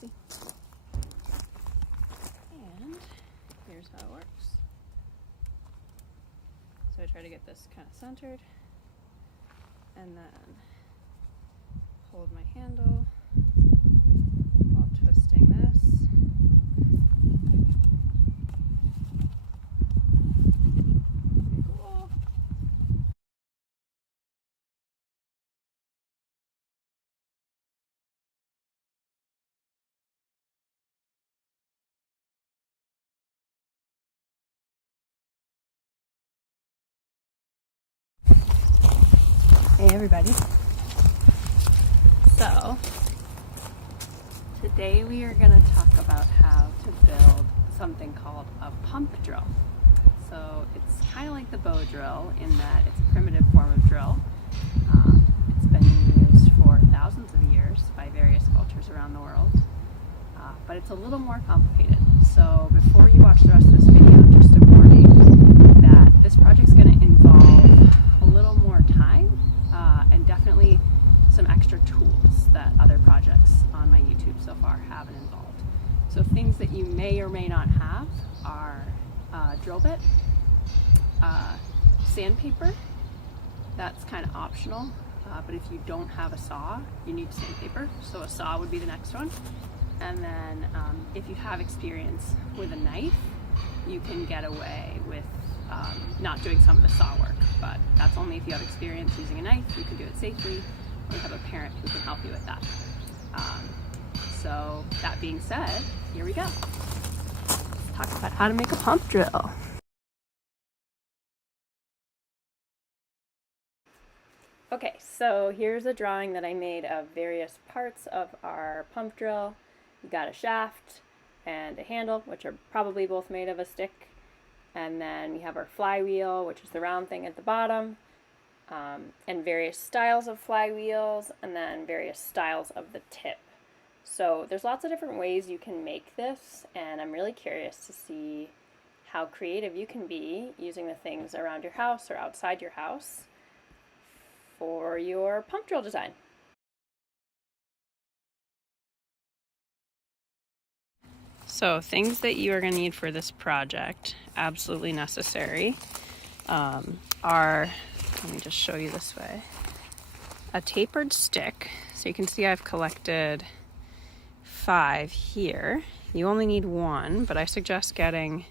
see. And here's how it works. So I try to get this kind of centered, and then hold my handle while twisting this. Pretty cool. Hey everybody. So today we are going to talk about how to build something called a pump drill. So it's kind of like the bow drill in that it's a primitive form of drill. It's been used for thousands of years by various cultures around the world, but it's a little more complicated. So before you watch the rest of this video, just a warning that this project's going to involve a little more time and definitely some extra tools that other projects on my YouTube so far haven't involved. So things that you may or may not have are drill bit, sandpaper, that's kind of optional, but if you don't have a saw, you need sandpaper, so a saw would be the next one. And then if you have experience with a knife, you can get away with not doing some of the saw work, but that's only if you have experience using a knife. You can do it safely, or you have a parent who can help you with that. So that being said, here we go. Let's talk about how to make a pump drill. Okay, so here's a drawing that I made of various parts of our pump drill. You got a shaft and a handle, which are probably both made of a stick. And then we have our flywheel, which is the round thing at the bottom, and various styles of flywheels, and then various styles of the tip. So there's lots of different ways you can make this, and I'm really curious to see how creative you can be using the things around your house or outside your house for your pump drill design. So things that you are going to need for this project, absolutely necessary, are, let me just show you this way, a tapered stick. So you can see I've collected 5 here. You only need 1, but I suggest getting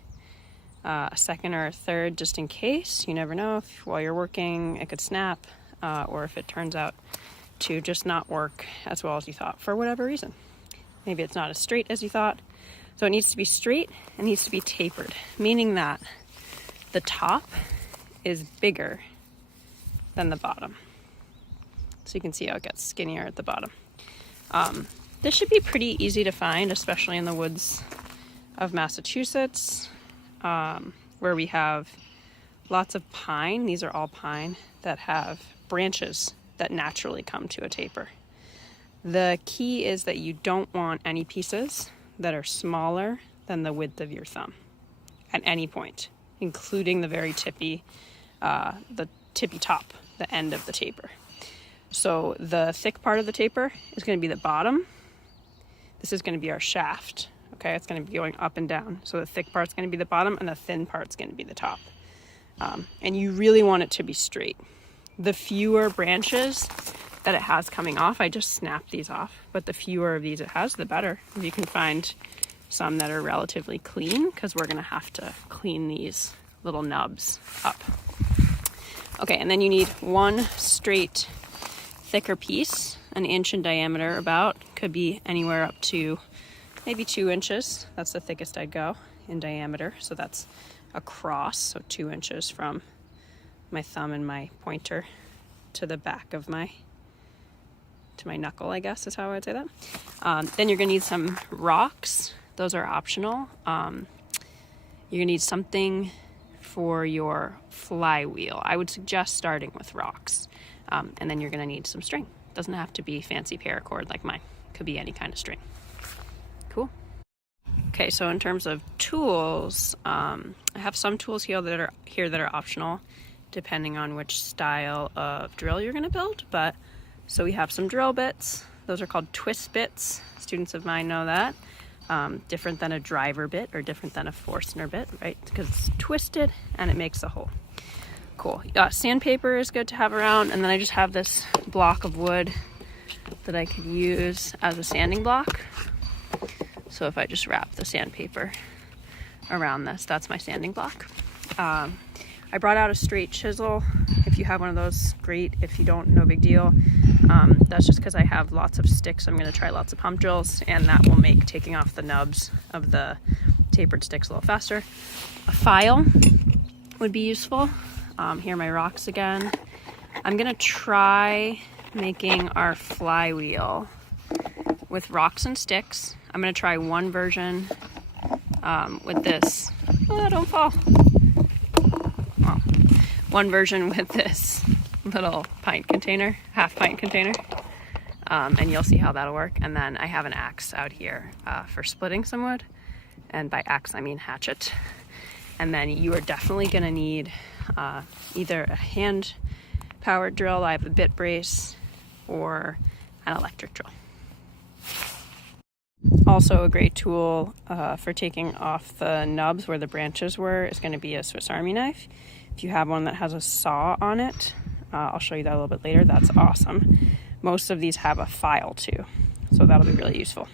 a second or a third just in case. You never know if while you're working it could snap, or if it turns out to just not work as well as you thought for whatever reason. Maybe it's not as straight as you thought. So it needs to be straight and needs to be tapered, meaning that the top is bigger than the bottom. So you can see how it gets skinnier at the bottom. This should be pretty easy to find, especially in the woods of Massachusetts, where we have lots of pine. These are all pine that have branches that naturally come to a taper. The key is that you don't want any pieces that are smaller than the width of your thumb at any point, including the very tippy top, the end of the taper. So the thick part of the taper is going to be the bottom. This is going to be our shaft. Okay, it's going to be going up and down. So the thick part's going to be the bottom and the thin part's going to be the top. And you really want it to be straight. The fewer branches that it has coming off, I just snapped these off, but the fewer of these it has, the better. If you can find some that are relatively clean, because we're going to have to clean these little nubs up. Okay, and then you need 1 straight thicker piece, 1 inch in diameter about, could be anywhere up to maybe 2 inches. That's the thickest I'd go in diameter. So that's across, so 2 inches from my thumb and my pointer to the back of my knuckle, I guess is how I would say that. Then you're gonna need some rocks. Those are optional. You're gonna need something for your flywheel. I would suggest starting with rocks. And then you're gonna need some string. Doesn't have to be fancy paracord like mine. Could be any kind of string. Cool. Okay, so in terms of tools, I have some tools here that are optional, depending on which style of drill you're gonna build. But so we have some drill bits. Those are called twist bits. Students of mine know that. Different than a driver bit or different than a Forstner bit, right? Because it's twisted and it makes a hole. Cool. Sandpaper is good to have around, and then I just have this block of wood that I could use as a sanding block. So if I just wrap the sandpaper around this, that's my sanding block. I brought out a straight chisel. If you have one of those, great. If you don't, no big deal. That's just because I have lots of sticks. I'm going to try lots of pump drills, and that will make taking off the nubs of the tapered sticks a little faster. A file would be useful. Here are my rocks again. I'm going to try making our flywheel with rocks and sticks. I'm going to try one version with this. Oh, don't fall. Well, one version with this little pint container, half pint container, and you'll see how that'll work. And then I have an axe out here for splitting some wood, and by axe I mean hatchet. And then you are definitely going to need either a hand powered drill, I have a bit brace, or an electric drill. Also a great tool for taking off the nubs where the branches were is going to be a Swiss Army knife. If you have one that has a saw on it, I'll show you that a little bit later, that's awesome. Most of these have a file too, so that'll be really useful.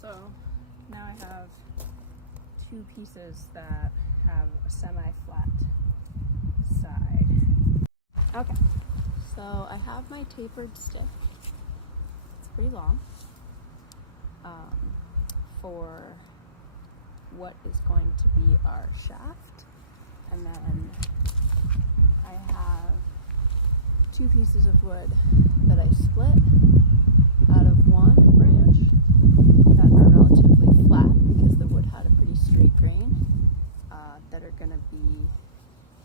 So now I have two pieces that have a semi-flat side. Okay, so I have my tapered stick. It's pretty long for what is going to be our shaft. And then I have two pieces of wood that I split out of one branch that are relatively flat because the wood had a pretty straight grain, that are going to be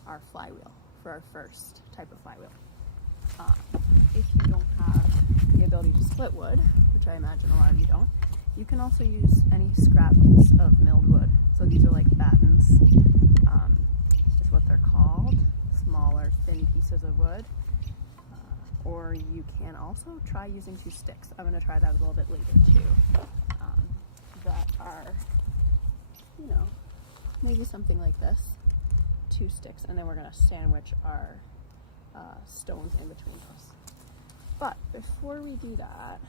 our flywheel for our first type of flywheel. If you don't have the ability to split wood, which I imagine a lot of you don't, you can also use any scrap piece of milled wood. So these are like battens, it's just what they're called, smaller thin pieces of wood. Or you can also try using two sticks. I'm going to try that a little bit later too. That are, you know, maybe something like this, two sticks, and then we're going to sandwich our stones in between those. But before we do that,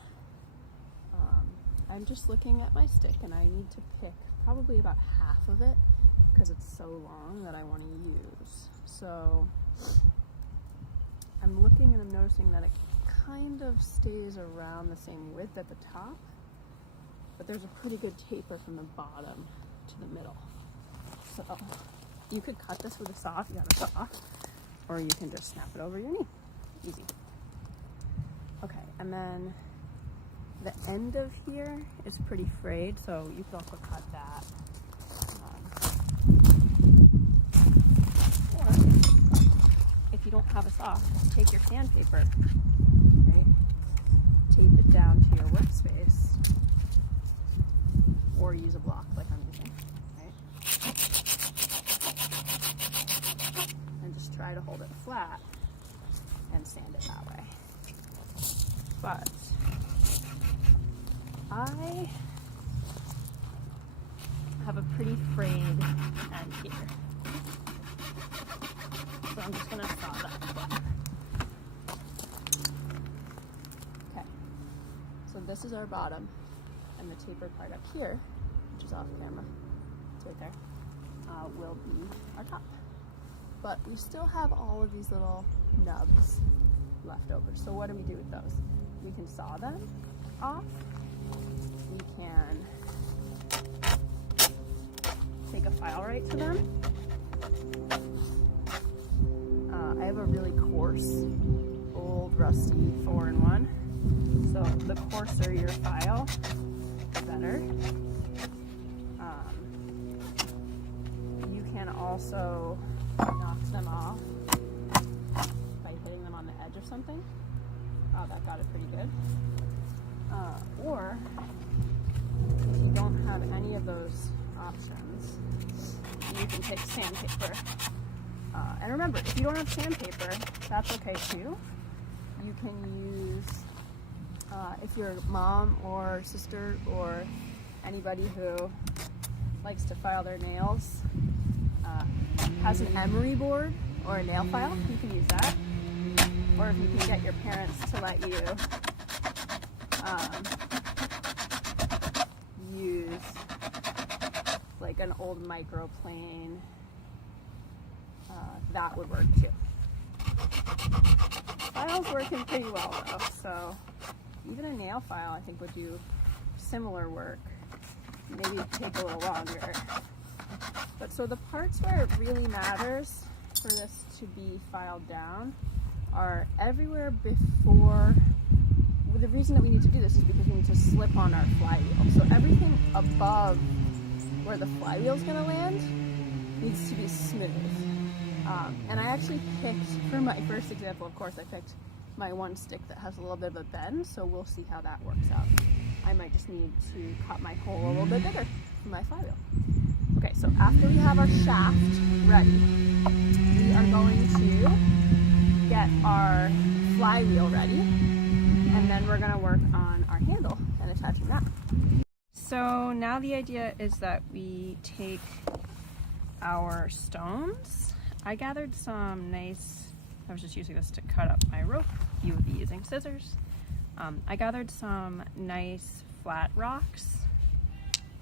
I'm just looking at my stick, and I need to pick probably about half of it because it's so long that I want to use. So I'm looking and I'm noticing that it kind of stays around the same width at the top, but there's a pretty good taper from the bottom to the middle. So you could cut this with a saw if you have a saw, or you can just snap it over your knee. Easy. Okay, and then the end of here is pretty frayed, so you could also cut that. Or if you don't have a saw, take your sandpaper, right? Tape it down to your workspace, or use a block like I'm using, right? And just try to hold it flat and sand it that way. But I have a pretty frayed end here, so I'm just going to saw that flat. Okay, so this is our bottom, and the tapered part up here, which is off camera, it's right there, will be our top. But we still have all of these little nubs left over. So what do we do with those? We can saw them off. We can take a file right to them. I have a really coarse, old, rusty 4-in-1. So the coarser your file, the better. also knocks them off by hitting them on the edge of something. Oh, that got it pretty good. Or if you don't have any of those options, you can take sandpaper. And remember, if you don't have sandpaper, that's okay too. You can use, if your mom or sister or anybody who likes to file their nails has an emery board or a nail file, you can use that. Or if you can get your parents to let you use like an old microplane, that would work too. Files working pretty well though, so even a nail file I think would do similar work. Maybe take a little longer. But so the parts where it really matters for this to be filed down are everywhere before. Well, the reason that we need to do this is because we need to slip on our flywheel. So everything above where the flywheel is going to land needs to be smooth. And I actually picked, for my first example, of course, I picked my one stick that has a little bit of a bend, so we'll see how that works out. I might just need to cut my hole a little bit bigger for my flywheel. Okay, so after we have our shaft ready, we are going to get our flywheel ready, and then we're going to work on our handle and attaching that. So now the idea is that we take our stones. I gathered some nice, I was just using this to cut up my rope. You would be using scissors. I gathered some nice flat rocks.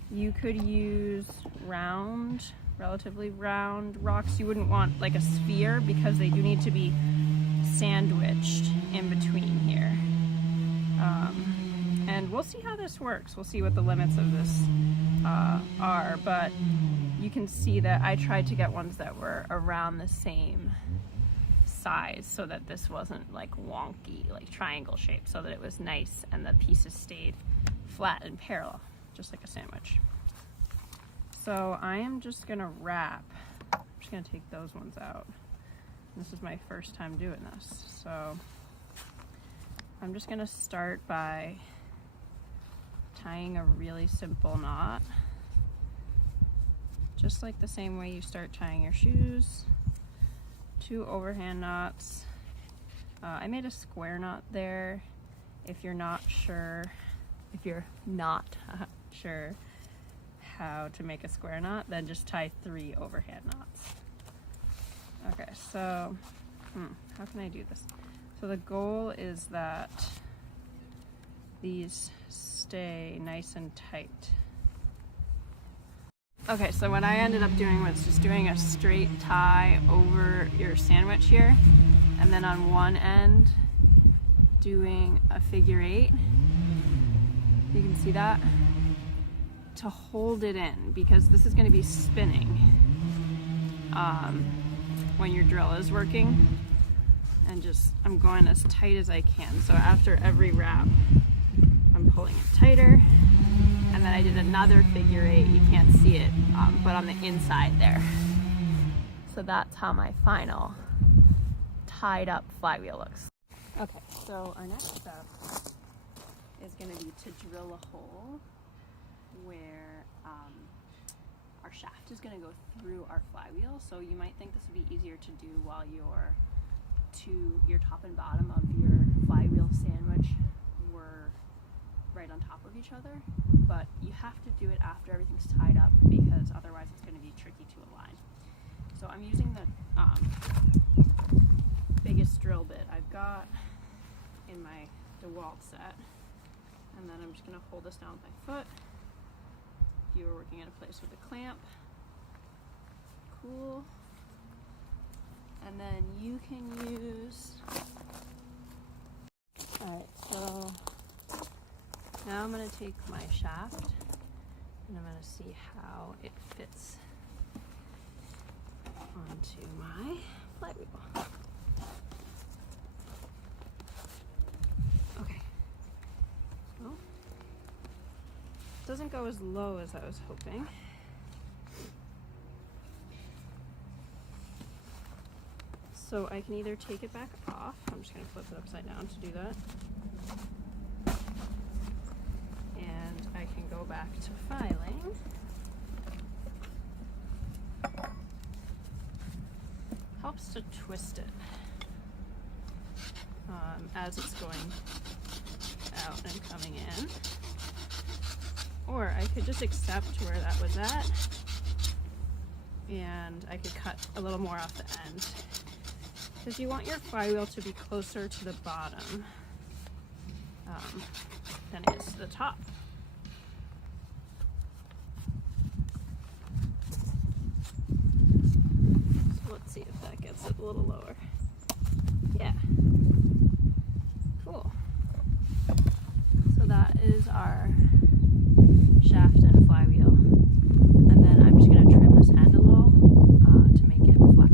You could use round, relatively round rocks. You wouldn't want like a sphere because they do need to be sandwiched in between here. And we'll see how this works. We'll see what the limits of this are, but you can see that I tried to get ones that were around the same size so that this wasn't like wonky, like triangle shaped, so that it was nice and the pieces stayed flat and parallel, just like a sandwich. So I am just gonna wrap. I'm just gonna take those ones out. This is my first time doing this, so I'm just gonna start by tying a really simple knot, just like the same way you start tying your shoes. 2 overhand knots. I made a square knot there. If you're not sure how to make a square knot, then just tie 3 overhand knots. Okay, so how can I do this? So the goal is that these stay nice and tight. Okay, so what I ended up doing was just doing a straight tie over your sandwich here, and then on one end doing a figure 8. You can see that, to hold it in, because this is going to be spinning when your drill is working. And just, I'm going as tight as I can. So after every wrap, I'm pulling it tighter. And then I did another figure 8, you can't see it, but on the inside there. So that's how my final tied up flywheel looks. Okay, so our next step is going to be to drill a hole where our shaft is going to go through our flywheel. So you might think this would be easier to do while your top and bottom of your flywheel sandwich were right on top of each other, but you have to do it after everything's tied up because otherwise it's going to be tricky to align. So I'm using the biggest drill bit I've got in my DeWalt set, and then I'm just going to hold this down with my foot. If you were working at a place with a clamp, cool. And then you can use, alright, so now I'm going to take my shaft and I'm going to see how it fits onto my flywheel. Okay. Well, it doesn't go as low as I was hoping. So I can either take it back off. I'm just going to flip it upside down to do that. And I can go back to filing. Helps to twist it as it's going out and coming in. Or I could just accept where that was at, and I could cut a little more off the end, because you want your flywheel to be closer to the bottom than it is to the top. So let's see if that gets it a little lower. Yeah. Cool. So that is our shaft and flywheel. And then I'm just going to trim this end a little to make it flat.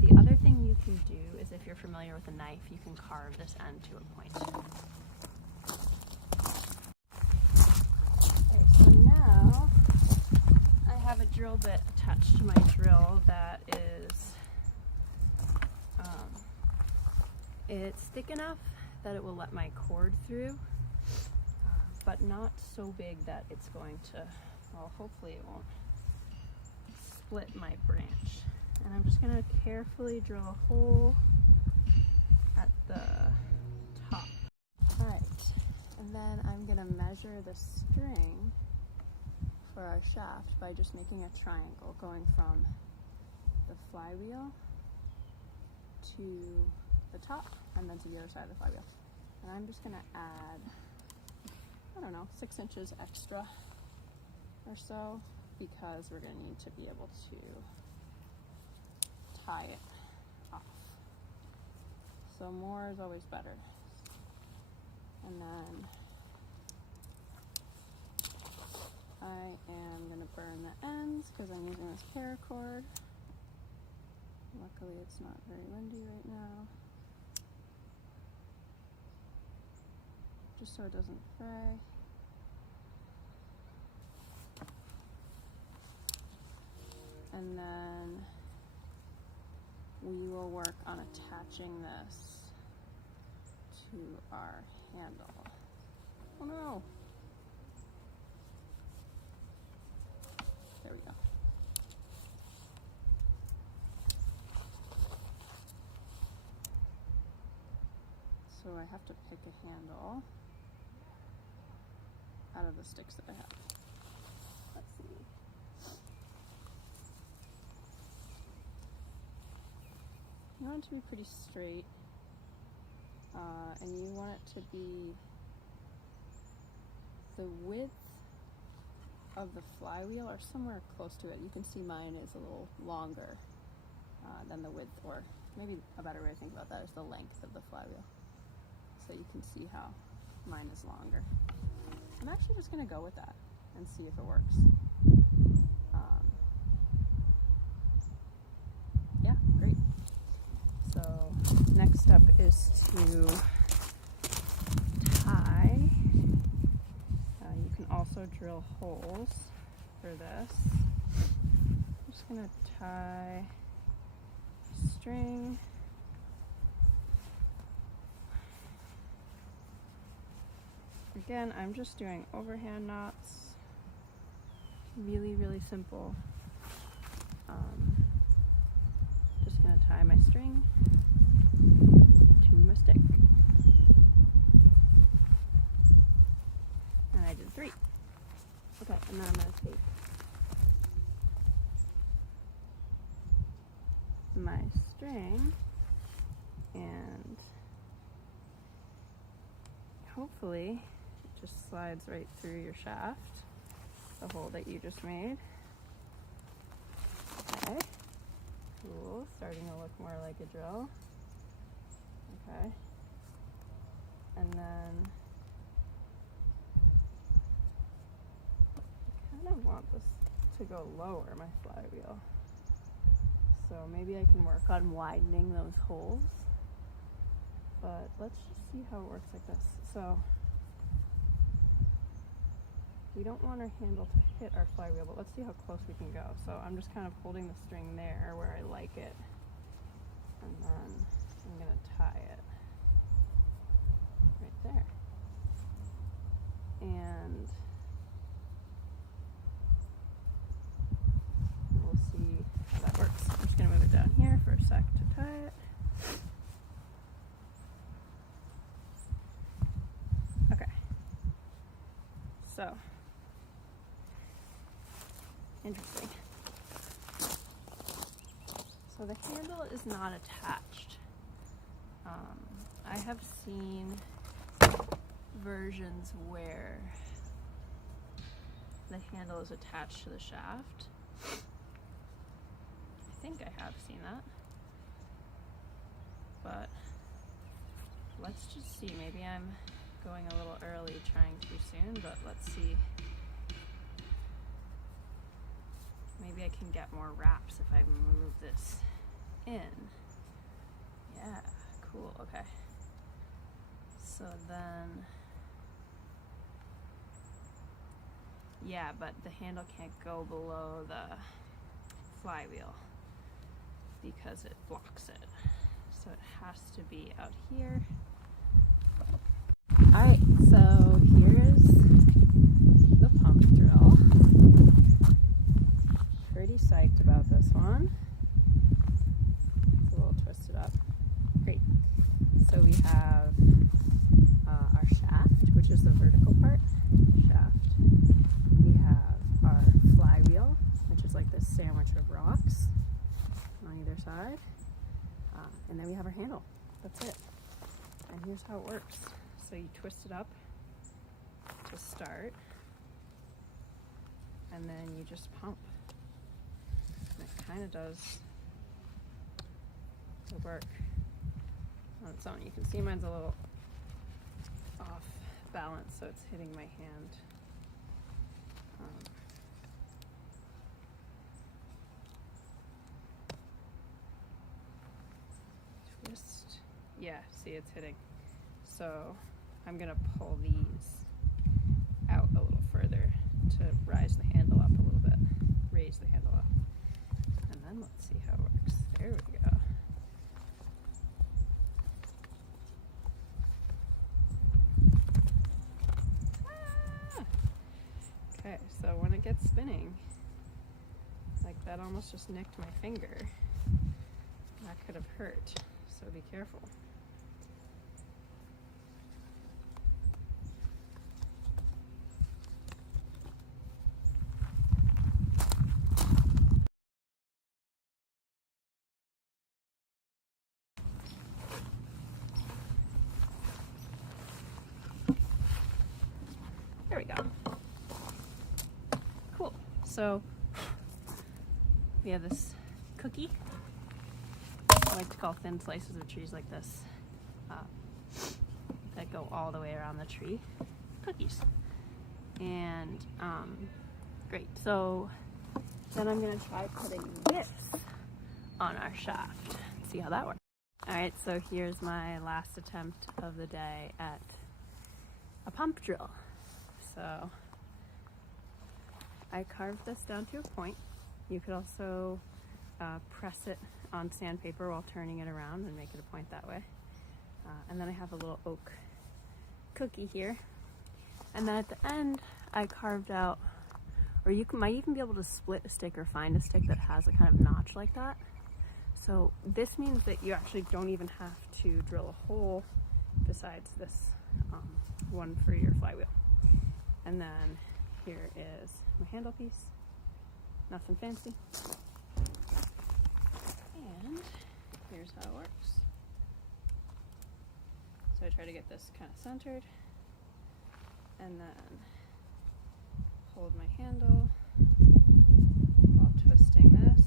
The other thing you can do is, if you're familiar with a knife, you can carve this end to a point. Okay, so now I have a drill bit attached to my drill that is it's thick enough that it will let my cord through, but not so big that it's going to, well, hopefully it won't split my branch. And I'm just going to carefully drill a hole at the top. Alright, and then I'm going to measure the string for our shaft by just making a triangle going from the flywheel to the top and then to the other side of the flywheel. And I'm just going to add, I don't know, 6 inches extra or so, because we're going to need to be able to tie it off. So more is always better. And then I am going to burn the ends because I'm using this paracord. Luckily it's not very windy right now. Just so it doesn't fray. And then we will work on attaching this to our handle. Oh no! There we go. So I have to pick a handle out of the sticks that I have. Let's see. You want it to be pretty straight, and you want it to be the width of the flywheel or somewhere close to it. You can see mine is a little longer than the width, or maybe a better way to think about that is the length of the flywheel. So you can see how mine is longer. I'm actually just going to go with that and see if it works. Yeah, great. So next step is to tie. You can also drill holes for this. I'm just going to tie string. Again, I'm just doing overhand knots. Really, really simple. Just gonna tie my string to my stick. And I did 3. Okay, and then I'm gonna take my string and hopefully it just slides right through your shaft, the hole that you just made. Okay, cool, starting to look more like a drill. Okay, and then I kind of want this to go lower, my flywheel. So maybe I can work on widening those holes, but let's just see how it works like this. So we don't want our handle to hit our flywheel, but let's see how close we can go. So I'm just kind of holding the string there where I like it, And then I'm going to tie it right there. And we'll see how that works. I'm just going to move it down here for a sec to tie it. Okay. So, interesting. So the handle is not attached. I have seen versions where the handle is attached to the shaft. I think I have seen that. But let's just see. Maybe I'm going a little early trying too soon, but let's see. Maybe I can get more wraps if I move this in. Yeah, cool, okay. So then, yeah, but the handle can't go below the flywheel because it blocks it. So it has to be out here. Alright, so here's the pump drill. Pretty psyched about this one. It's a little twisted up. Great. So we have our shaft, which is the vertical part. Shaft. We have our flywheel, which is like this sandwich of rocks on either side. And then we have our handle. That's it. And here's how it works. So you twist it up to start, and then you just pump. And it kind of does the work on its own. You can see mine's a little off balance, so it's hitting my hand. Twist. Yeah, see, it's hitting. So I'm gonna pull these out a little further to rise the handle up a little bit. Raise the handle up. And then let's see how it works. There we go. Ah! Okay, so when it gets spinning, like that almost just nicked my finger. That could have hurt, so be careful. There we go. Cool. So we have this cookie. I like to call thin slices of trees like this that go all the way around the tree. Cookies. And great. So then I'm gonna try putting this on our shaft. See how that works. All right. So here's my last attempt of the day at a pump drill. So I carved this down to a point. You could also press it on sandpaper while turning it around and make it a point that way. And then I have a little oak cookie here. And then at the end, I carved out, or you might even be able to split a stick or find a stick that has a kind of notch like that. So this means that you actually don't even have to drill a hole besides this one for your flywheel. And then here is my handle piece. Nothing fancy. And here's how it works. So I try to get this kind of centered, and then hold my handle while twisting this.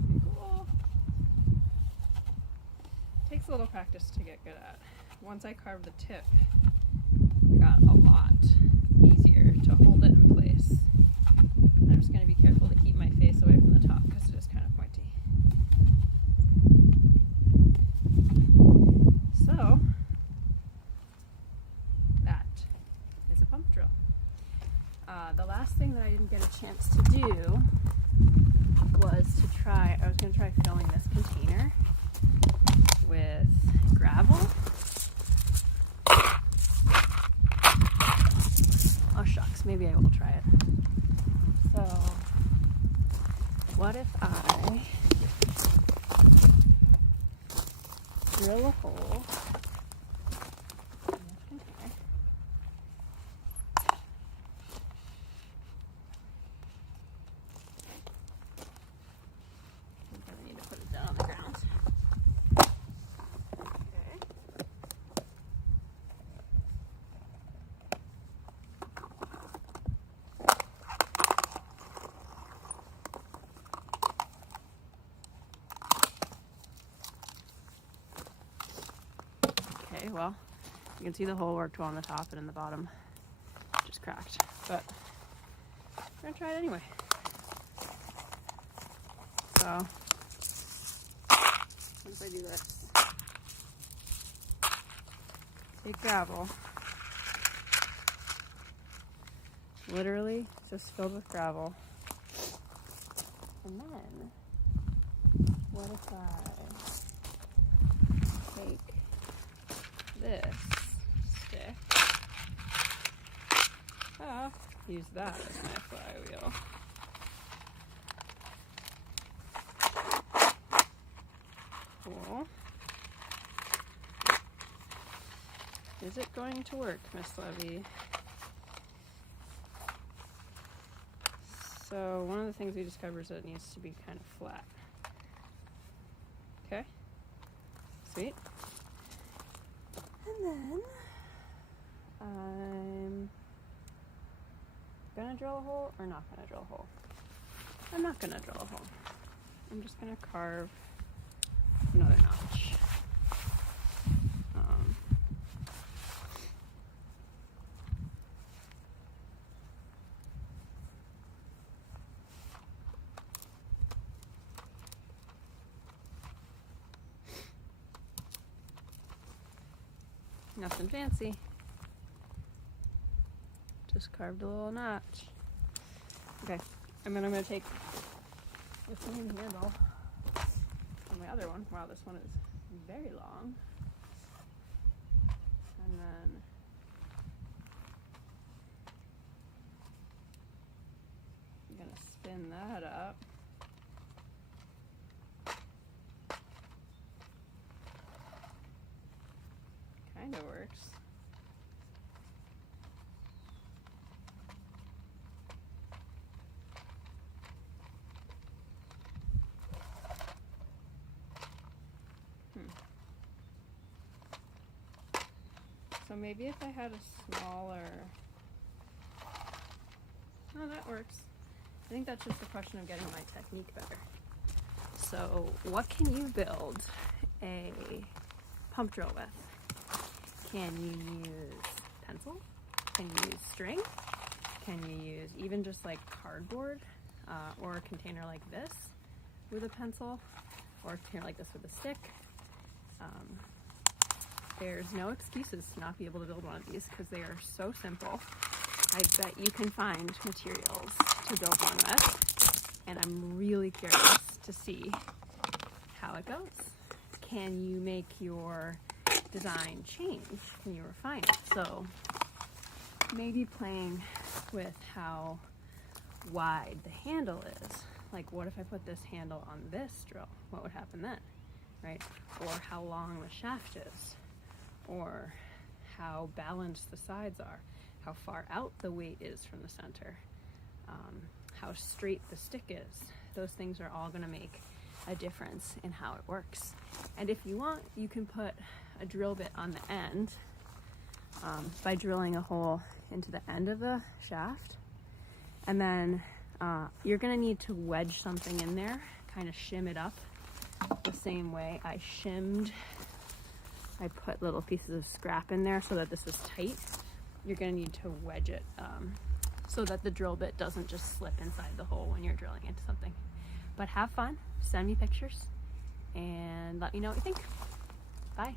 Pretty cool. Takes a little practice to get good at. Once I carved the tip, it got a lot easier to hold it in place. I'm just going to be careful to keep my face away from the top because it is kind of pointy. So that is a pump drill. The last thing that I didn't get a chance to do was I was going to try filling this container with gravel. Oh shucks, maybe I will try it. So, what if I drill a hole in this container? I'm going to need to put it down on the ground. Okay, well, you can see the hole worked well on the top, and in the bottom just cracked, but we're gonna try it anyway. So, once I do this, take gravel, literally just filled with gravel, and then what if I take this stick, use that as my flywheel. Cool. Is it going to work, Miss Levy? So one of the things we discovered is that it needs to be kind of flat. Okay, sweet. And then I'm gonna drill a hole or not gonna drill a hole? I'm not gonna drill a hole. I'm just gonna carve another notch. Nothing fancy. Just carved a little notch. Okay, and then I'm going to take the same handle on my other one. Wow, this one is very long. And then I'm going to spin that up. Kind of works. So maybe if I had a smaller... Oh, that works. I think that's just a question of getting my technique better. So what can you build a pump drill with? Can you use pencil? Can you use string? Can you use even just like cardboard or a container like this with a pencil, or a container like this with a stick? There's no excuses to not be able to build one of these because they are so simple. I bet you can find materials to build one with, and I'm really curious to see how it goes. Can you make your design change? Can you refine it? So maybe playing with how wide the handle is. Like, what if I put this handle on this drill? What would happen then, right? Or how long the shaft is, or how balanced the sides are, how far out the weight is from the center, how straight the stick is. Those things are all going to make a difference in how it works. And if you want, you can put a drill bit on the end by drilling a hole into the end of the shaft, and then you're going to need to wedge something in there, kind of shim it up the same way I shimmed. I put little pieces of scrap in there so that this is tight. You're going to need to wedge it so that the drill bit doesn't just slip inside the hole when you're drilling into something. But have fun, send me pictures, and let me know what you think. Bye.